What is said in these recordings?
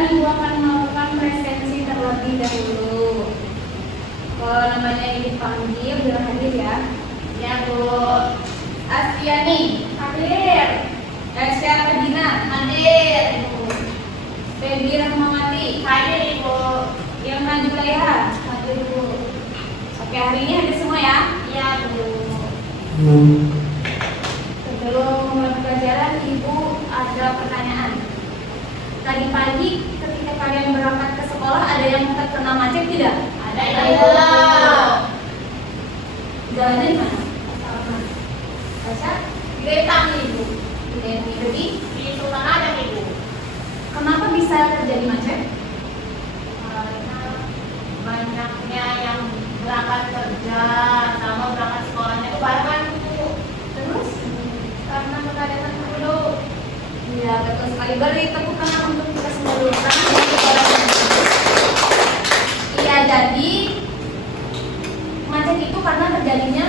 pembajaran Ibu akan melakukan presensi terlebih dahulu. Kalau namanya ini dipanggil, bilang hadir ya. Ya Bu. Astiani, hadir. Dasya Medina, hadir Ibu. Febi Rahmawati, hadir Ibu. Irma Julaiha, hadir Ibu. Oke, hari ini hadir semua ya? Iya Bu. Sebelum mulai pelajaran, Ibu ada pertanyaan. Tadi pagi ketika kalian berangkat ke sekolah ada yang terkena macet tidak? Ada Ibu. Jalannya di mana? Baca? Di Getang Ibu. Di Getang di Sultan Adam Ibu. Kenapa bisa terjadi macet? Karena banyaknya yang berangkat kerja sama berangkat sekolahnya itu barengan Bu. Terus? Karena kepadatan penduduk. Iya betul sekali. Beri tepuk tangan untuk kita semua dulu. Iya, jadi macet itu karena terjadinya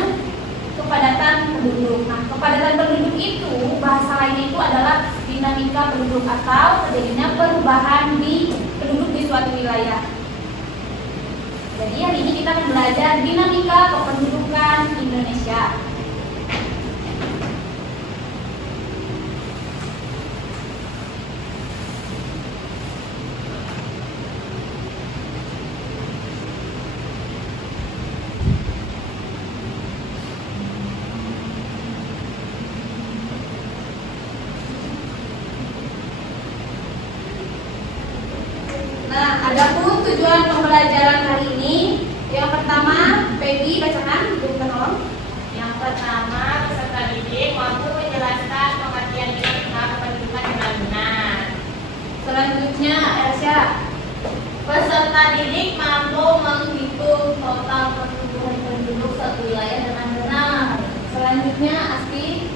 kepadatan penduduk. Nah, kepadatan penduduk itu bahasa lainnya itu adalah dinamika penduduk atau terjadinya perubahan di penduduk di suatu wilayah. Jadi hari ini kita akan belajar dinamika kependudukan Indonesia. Nah, adapun tujuan pembelajaran hari ini, yang pertama, Peggy bacakan, Bu penolong. Yang pertama, peserta didik mampu menjelaskan pengertian dinamika kependudukan dengan benar. Selanjutnya, Elsa, peserta didik mampu menghitung total pertumbuhan penduduk satu wilayah dengan benar. Selanjutnya, Asti,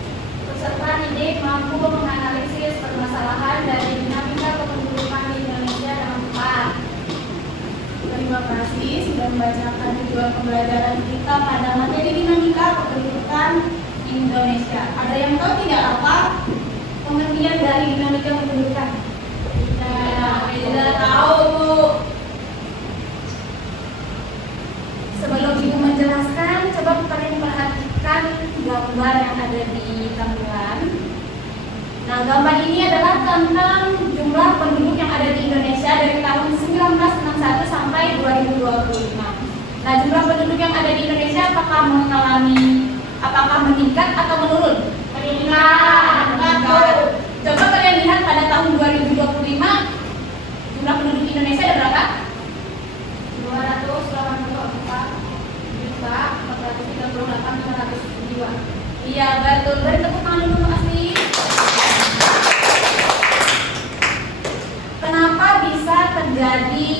peserta didik mampu menganalisis permasalahan dari dinamika kependudukan di Indonesia dengan tepat. Terima kasih sudah membacakan tujuan pembelajaran kita pada materi dinamika kependudukan Indonesia. Ada yang tahu tidak apa pengertian dari dinamika kependudukan? Tidak tahu Bu. Sebelum Ibu menjelaskan, coba kalian perhatikan gambar yang ada di tampilan. Nah, gambar ini adalah tentang jumlah penduduk yang ada di Indonesia dari tahun 1961 sampai 2025. Nah, jumlah penduduk yang ada di Indonesia apakah meningkat atau menurun? Meningkat. Coba kalian lihat pada tahun 2025 jumlah penduduk Indonesia ada berapa? 284.438.500 jiwa. Iya betul. Beri tepuk tangan dulu Asli. Kenapa bisa terjadi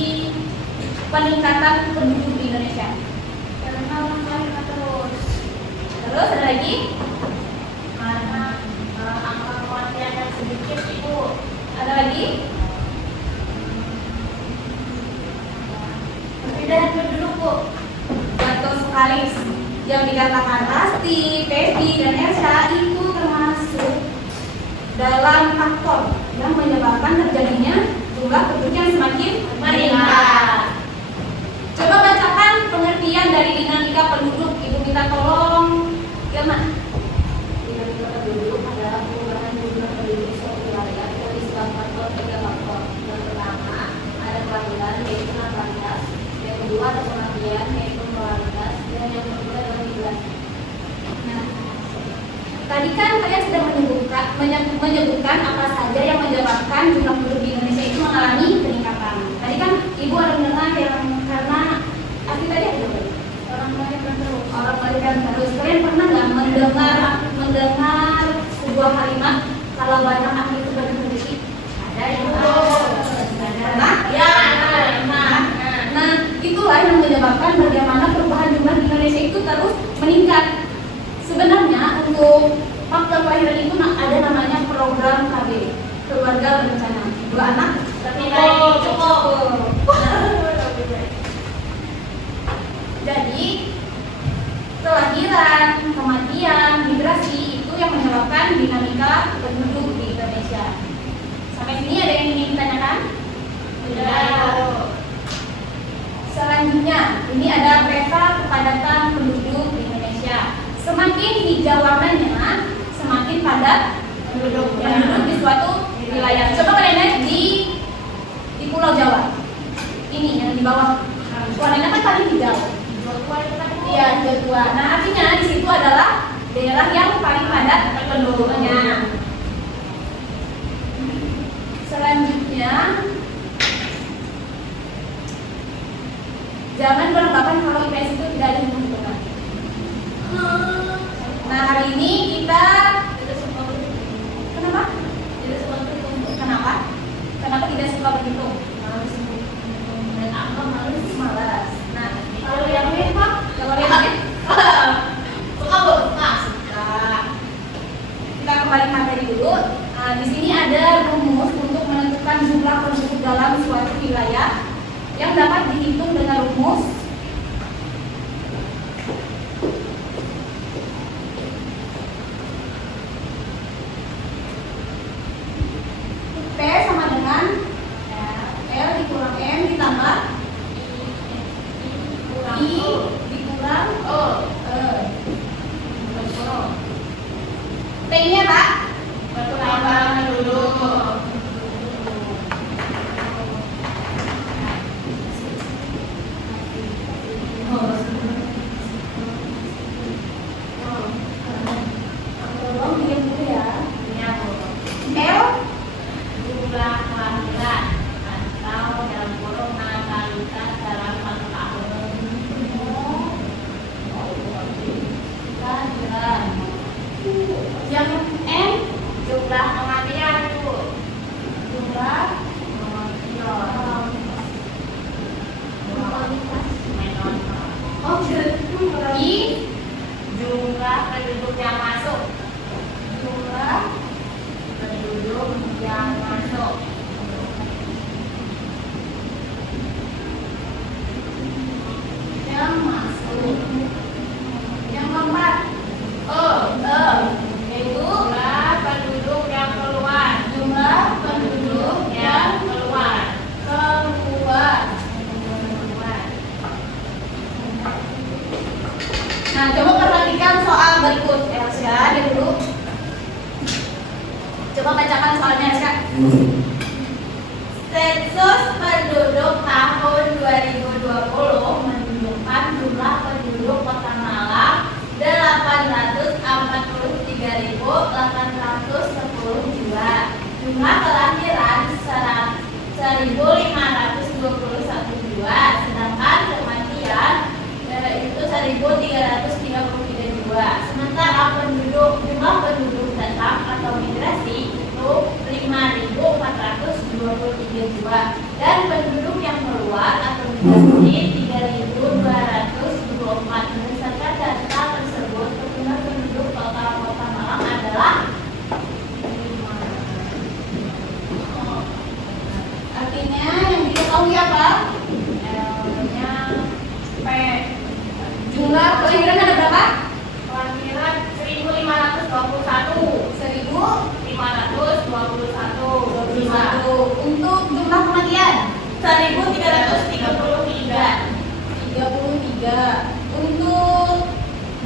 peningkatan penduduk di Indonesia? Karena orang kaya terus. Terus ada lagi? Karena angka kematian yang sedikit Ibu. Ada lagi? Perpindahan penduduk Bu. Betul sekali. Yang dikatakan Asti, Peggy, dan Elsa itu termasuk dalam faktor yang menyebabkan terjadinya jumlah penduduk yang semakin meningkat. Coba bacakan pengertian dari dinamika penduduk. Ibu minta tolong Gimana? Dinamika penduduk adalah perubahan jumlah penduduk suatu wilayah dari disebabkan oleh 3 faktor. Yang pertama ada kelahiran yaitu natalitas, yang kedua ada kematian yaitu moralitas, dan yang kedua adalah migrasi. Nah, tadi kan kalian sudah menyebutkan apa saja yang menyebabkan jumlah penduduk di Indonesia itu mengalami peningkatan. Tadi kan Ibu ada mendengar yang karena arti tadi ada orang melahirkan terus. Kalian pernah nggak mendengar sebuah kalimat kalau banyak ahli itu banyak rezeki? Ada Ibu. Pernah? Ya. Nah, itulah yang menyebabkan bagaimana perubahan jumlah di Indonesia itu terus meningkat. Sebenarnya untuk faktor kelahiran itu ada namanya program KB, keluarga berencana. 2 anak cukup. Jadi kelahiran, kematian, migrasi itu yang menyebabkan dinamika penduduk di Indonesia. Sampai sini ada yang ingin ditanyakan? Ini ada peta kepadatan penduduk di Indonesia. Semakin hijau warnanya, semakin padat penduduk di suatu wilayah. Coba kalian lihat di Pulau Jawa. Ini yang di bawah. Warnanya kan paling hijau. Iya, hijau tua. Nah, artinya di situ adalah daerah yang paling padat penduduknya. Selanjutnya, jangan beranggapan kalau IPS itu tidak ada menguntungkan. Nah, hari ini kita kenapa? Kenapa? Kenapa tidak suka berhitung? Dan apa malas? Nah, kalau yang lain Pak? Kalau yang lain? Suka. Kita kembali materi dulu. Nah, di sini ada rumus untuk menentukan jumlah penduduk dalam suatu wilayah yang dapat dihitung dengan rumus P sama dengan L dikurang M ditambah I dikurang T-nya Pak? Pertambahan penduduk. Yang M jumlah kematian Bu. Jumlah I jumlah penduduk yang masuk. Jumlah penduduk yang masuk. Yang keempat yaitu jumlah penduduk yang keluar. Jumlah penduduk yang keluar. Nah, coba perhatikan soal berikut. Elsa, dia dulu. Coba bacakan soalnya, Elsa. Sensus penduduk tahun 2020 menunjukkan jumlah penduduk Kota Malang 843.810 jiwa. Jumlah kelahiran 1.521 jiwa, sedangkan kematian itu 1.333 jiwa. Sementara jumlah penduduk tetap atau migrasi itu 5.423 jiwa, dan penduduk yang keluar atau migrasi 3.224. Berdasarkan data tersebut, jumlah penduduk total Kota Malang adalah artinya yang diketahui apa? P. Jumlah kelahiran ada berapa? Kelahiran 1.521. 1.521. Untuk jumlah kematian 1.333. Untuk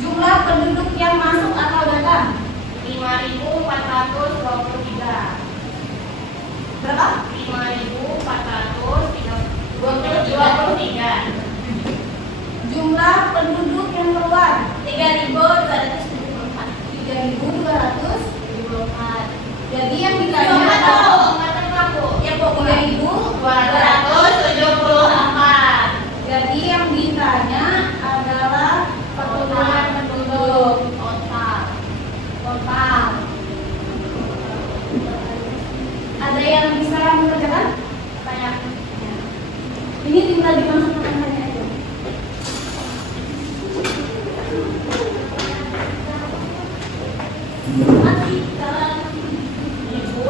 jumlah penduduk yang masuk atau datang 5.423. Berapa? 5.423. Jumlah penduduk yang keluar 3.274. 3.274. Jadi yang ditanya adalah 3.274. Jadi yang ditanya adalah pertumbuhan penduduk total. Ada yang bisa mengerjakan? Saya. Ini tinggal dimasukkan hanya aja. Matikan ibu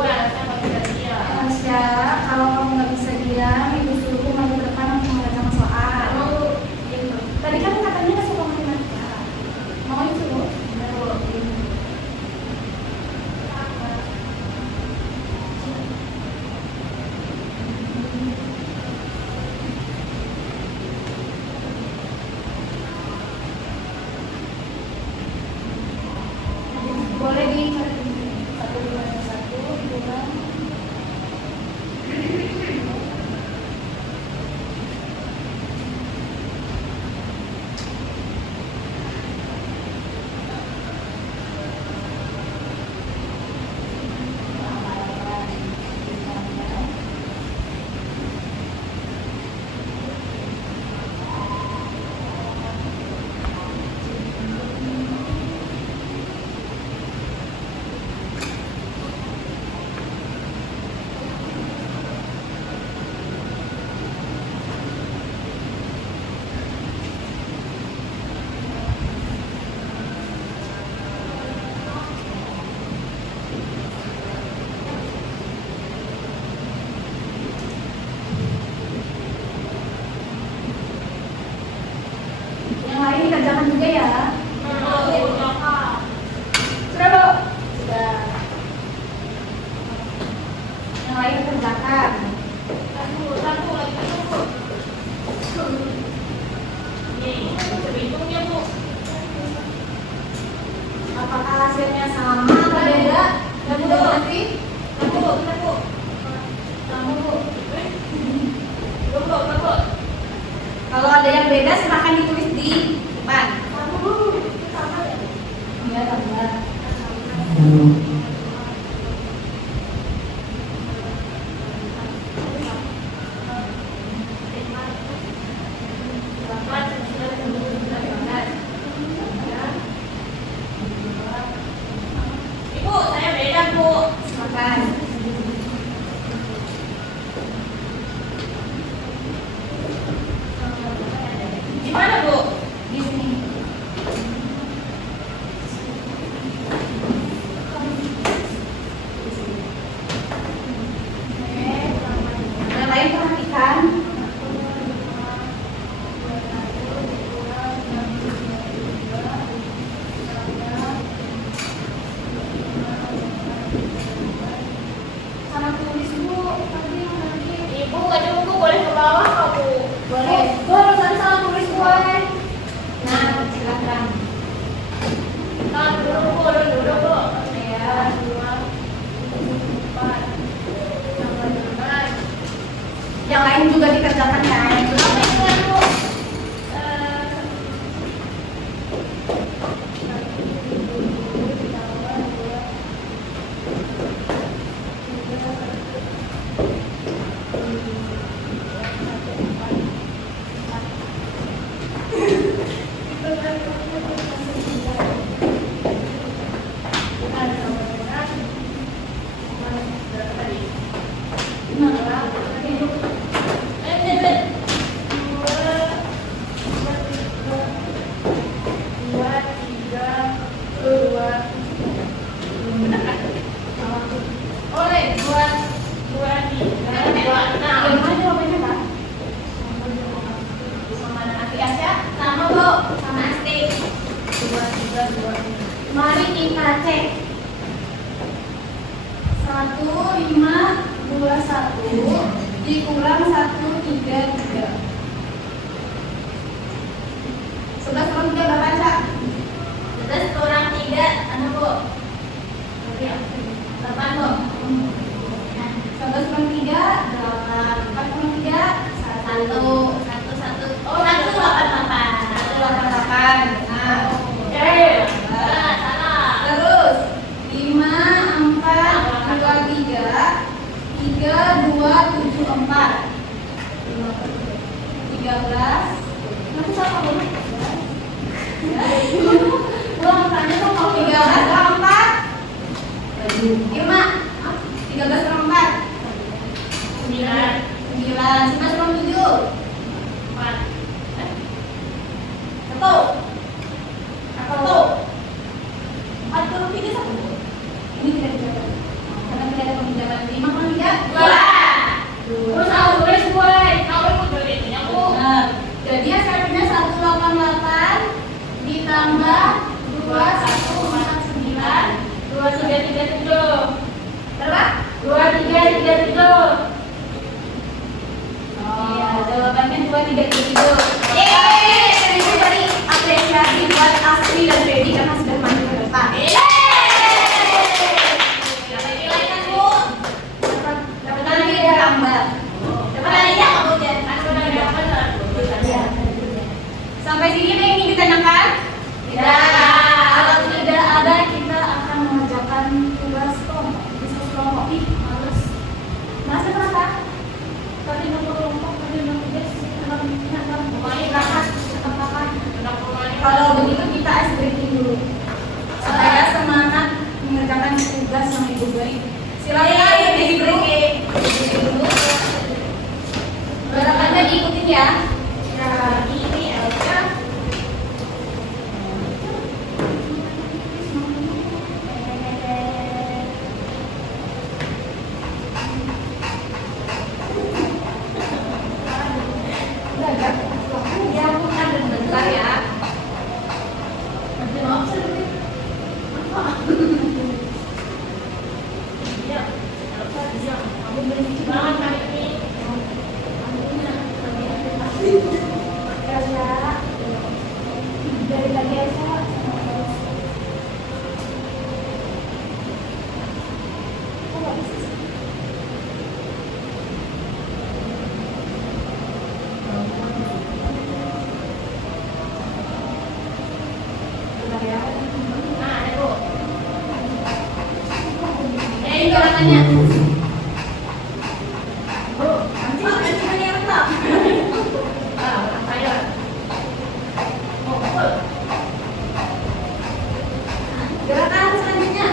ya. Sudah, Bu? Sudah. Yang lain kerjakan. Satu lagi. Ini sebetulnya, Bu. Apakah hasilnya sama atau beda? Dan Bu nanti? Satu. Sama, Bu. Satu. Kalau ada yang beda silahkan ditulis di depan. Sama ya? Iya, tambah. Ibu, saya beda, Bu. Silakan. Gimana, Bu? Di sini. Yang lain perhatikan. Sama tulis, Bu. Ibu, aja Bu boleh ke bawah kok, Bu. Boleh. Boleh, sama tulis, boleh. Nah, silakan. Nah, duduk, Bu. Ya. 4. Yang lain juga dikerjakan ya. Apa itu, Bu? Mari kita cek. 1521 dikurang 133. 11 kurang 3 berapa, Cak? 11 kurang 3, anu, Bu? 8, Bu. 11 kurang 3, 8. 4 kurang 3, 1. Oh, 188. 188. Nah, Salah. terus 5, 4, 2, 3, 3, 2, 7, 4. 13. Nanti siapa, Bu? Ulang tanya dong, kalau 13 kurang 4. 5. 13 kurang 4. 9. 9. 11 kurang 7. 4. 1. Apa tuh? 4 kurang 3 1. Ini tidak dicatat. Karena tidak ada peminjaman. 5 kurang 3. 2. Terus aku tulis, boy. Kamu ikut dari itunya, Bu. Nah, jadi hasilnya 188 ditambah 2149. 2337. Berapa? 2337. Iya, jawabannya 2337. Yeay, terima kasih apresiasi buat Asri dan Feby karena sudah maju ke depan. Dapat nilai kan, Bu? Dapat lagi tambah. Dapat hadiah kamu dan aku udah dapat. Iya. Sampai sini ada yang ingin ditanyakan? Kalau tidak ada, kita akan mengerjakan tugas kelompok. Bisa kelompok. Ih, males. Males kenapa? Tadi nomor kelompok, tadi nomor tugas, pokoknya berangkat ketempatan. Kalau begitu kita ice breaking dulu supaya semangat mengerjakan tugas sama Ibu Beri. Silakan ice breaking dulu. Gerakannya diikutin ya. Nah, ini aja. Gantian yang rendah. Anak saya. Oh, betul. Gerakan selanjutnya.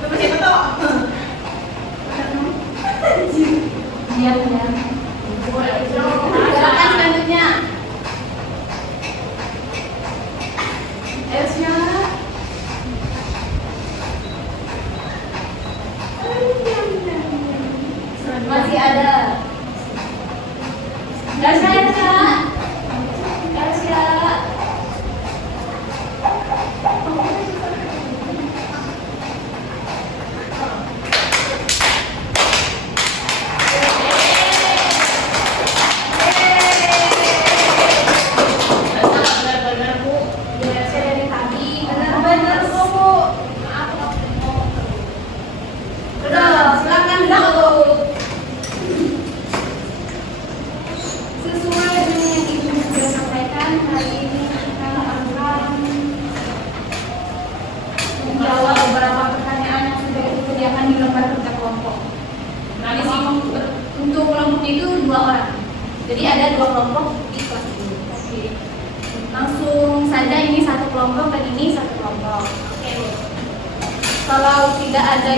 Coba siapa tuh? Diam, diam. Gerakan selanjutnya. Elsa. Masih ada. Elsa, Elsa. Elsa. Benar-benar Bu. Elsa dari tadi benar-benar kok, Bu. Maaf kalau ngomong terus. Udah, silakan dulu. Sesuai dengan yang Ibu sudah sampaikan, hari ini kita akan menjawab beberapa pertanyaan yang sudah disediakan di lembar kerja kelompok. Nah, di sini untuk kelompok itu 2 orang. Jadi ada 2 kelompok di kelas ini. Oke. Langsung saja ini 1 kelompok dan ini 1 kelompok. Oke, Bu. Kalau tidak ada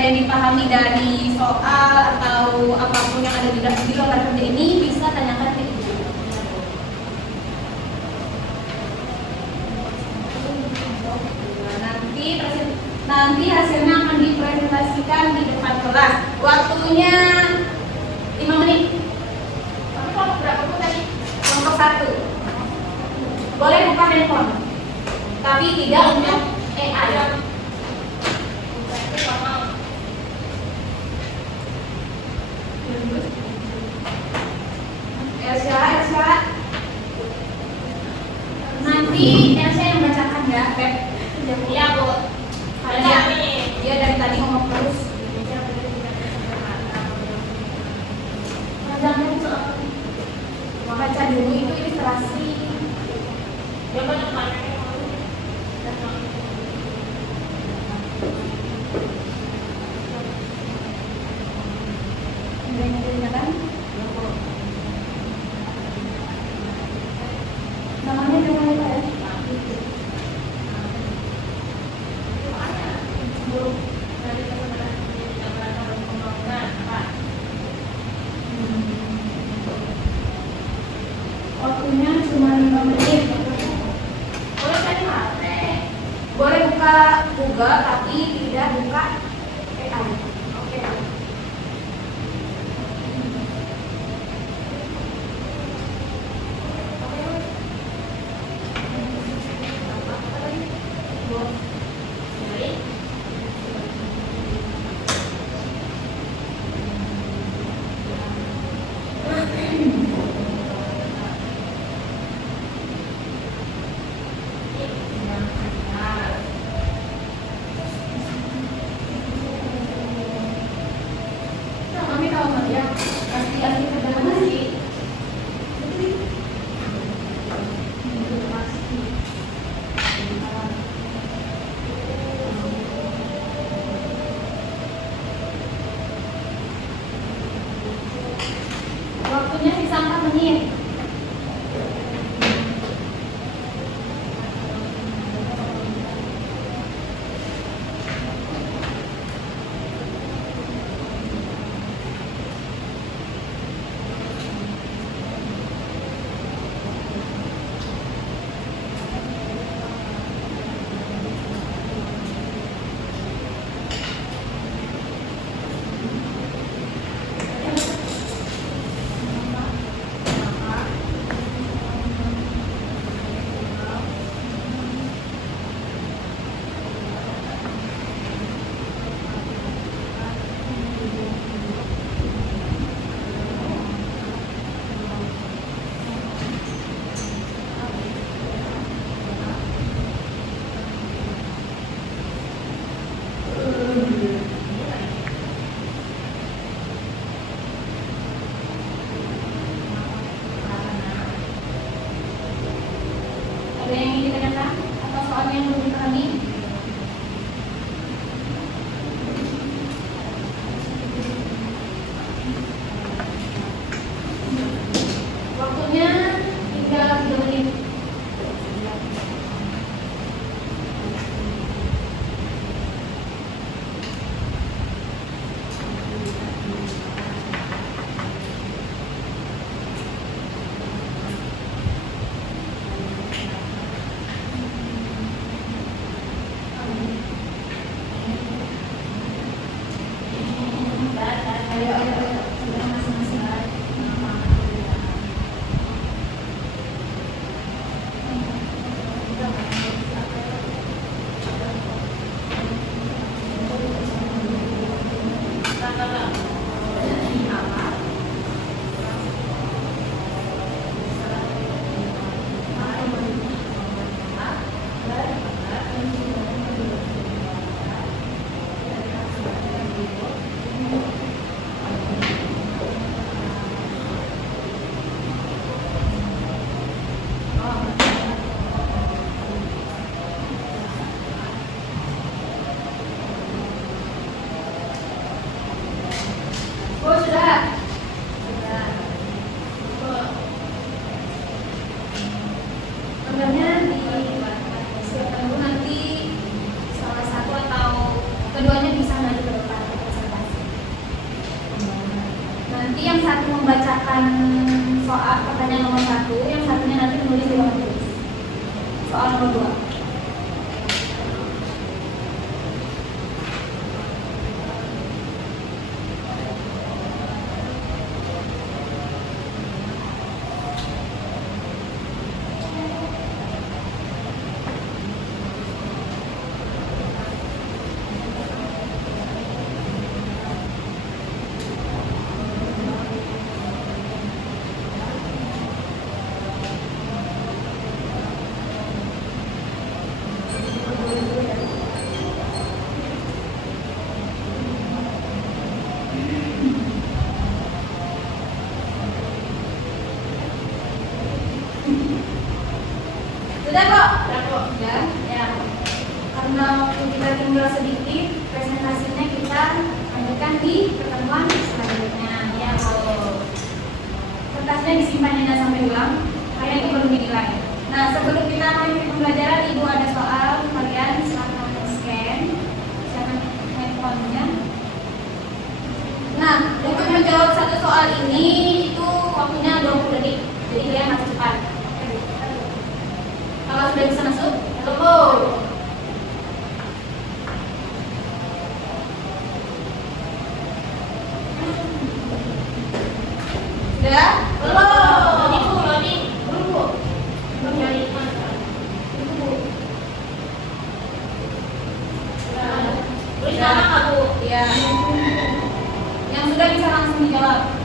yang dipahami dari soal atau apapun yang ada di lembar kerja ini, bisa tanyakan ke Ibu. Nah, nanti hasilnya akan dipresentasikan di depan kelas. Waktunya 5 menit. Tapi kalau berapa Bu tadi? Kelompok 1 boleh buka handphone, tapi tidak untuk AI. Berarti sama. Elsa, nanti Elsa yang bacakan ya, Pep. Iya, Bu. Karena dia dari tadi ngomong terus. Jangan soal baca dulu itu ilustrasi. Dia banyak mana? Ada yang ditanyakan? Namanya jangan lupa ya. Waktunya cuma 5 menit. Boleh tadi HP. Boleh buka Google tapi tidak buka AI. Oke. Kami tahu nggak ya? Asli kerja mana sih? Waktunya sisa 4 menit. Ada yang ingin ditanyakan atau soal yang belum dipahami? ayo. Sudah masing-masing. Oh, sudah. Sudah. Gambarnya disiapkan dulu, nanti salah satu atau keduanya bisa maju ke depan presentasi. Nanti yang satu membacakan soal pertanyaan nomor 1, yang satunya nanti menulis di bawah tulis. Soal nomor 2. Sudah kok? Ya. Ya. Karena waktu kita tinggal sedikit, presentasinya kita lanjutkan di pertemuan selanjutnya. Ya, kertasnya disimpan ya sampai hilang, kayak itu belum dinilai. Nah, sebelum kita mulai pembelajaran, Ibu ada soal, kalian silakan scan, silakan handphonenya. Nah, untuk menjawab satu soal ini itu waktunya 20 detik, jadi kalian harus cepat. Kalau sudah bisa masuk, tunggu. Sudah? Belum. Loading. Belum. Belum jadi. Tulis nama nggak, Bu? Ya. Yang sudah bisa langsung dijawab.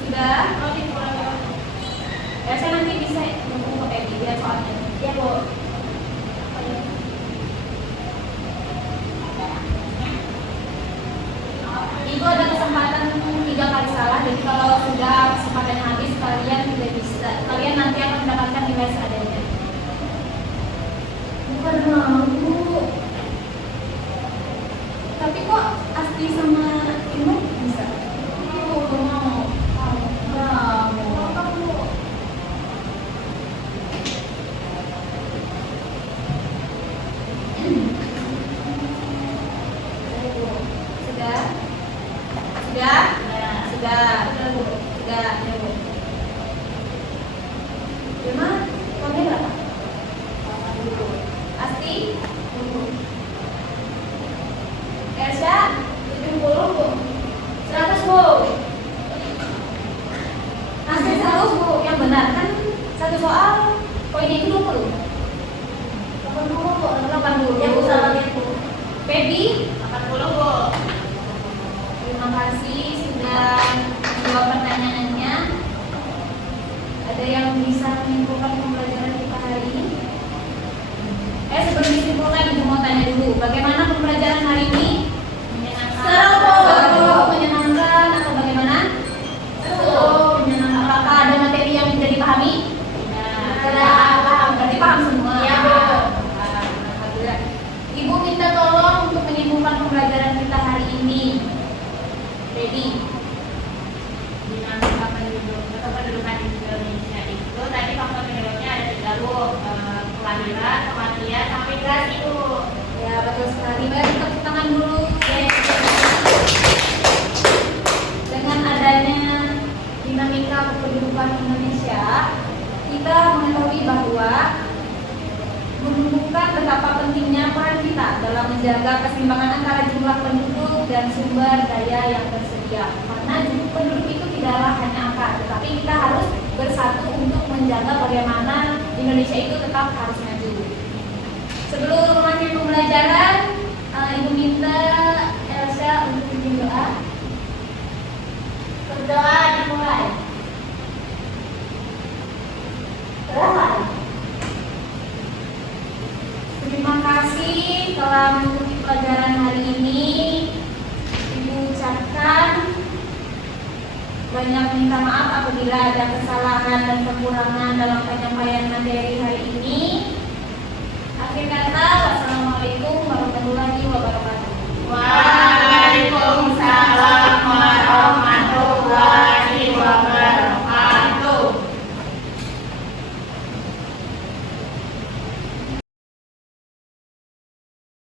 Sudah? Ya, saya nanti bisa ngomong ke Peggy biar soalnya. Ya, Bu. Itu ada kesempatan 3 kali salah, jadi kalau sudah kesempatannya habis kalian tidak bisa. Kalian nanti akan mendapatkan nilai seadanya. Bukan mau. Tapi kok Asti sama Imo bisa? Mau. Sudah? Sudah? Sudah. Sudah. Gimana? Kamu berapa? Asti? Elsa? 70, Bu. 100, Bu. Asti 100, Bu. Yang benar kan satu soal poinnya itu 20. 80, Bu. 80. Yang salahnya, Bu. Baby? 80, Bu. Terima kasih sudah menjawab pertanyaannya. Ada yang bisa menyimpulkan pembelajaran kita hari ini? Sebelum disimpulkan, Ibu mau tanya dulu, bagaimana pembelajaran hari ini? Seru, menyenangkan atau bagaimana? Seru, menyenangkan. Apakah ada materi yang bisa dipahami? Berarti paham semua. Ya, Bu. Alhamdulillah. Ibu minta tolong untuk menyimpulkan pembelajaran kita hari ini. Ready? Dinamika kependudukan Indonesia itu tadi faktor penyebabnya ada 3, Bu. Kelahiran, kematian, sama migrasi, Bu. Ya, betul sekali, Mbak. tangan dulu. Dengan adanya dinamika kependudukan Indonesia, kita mengetahui bahwa menunjukkan betapa pentingnya peran kita dalam menjaga keseimbangan antara jumlah penduduk dan sumber daya yang tersedia. Karena jumlah penduduk itu tidaklah hanya angka, tetapi kita harus bersatu untuk menjaga bagaimana Indonesia itu tetap harus maju. Sebelum melanjutkan pembelajaran, Ibu minta Elsa untuk bimbing doa. Berdoa dimulai. Berdoa. Terima kasih telah mengikuti pelajaran hari ini. Ibu ucapkan banyak minta maaf apabila ada kesalahan dan kekurangan dalam penyampaian materi hari ini. Akhir kata, wassalamualaikum warahmatullahi wabarakatuh.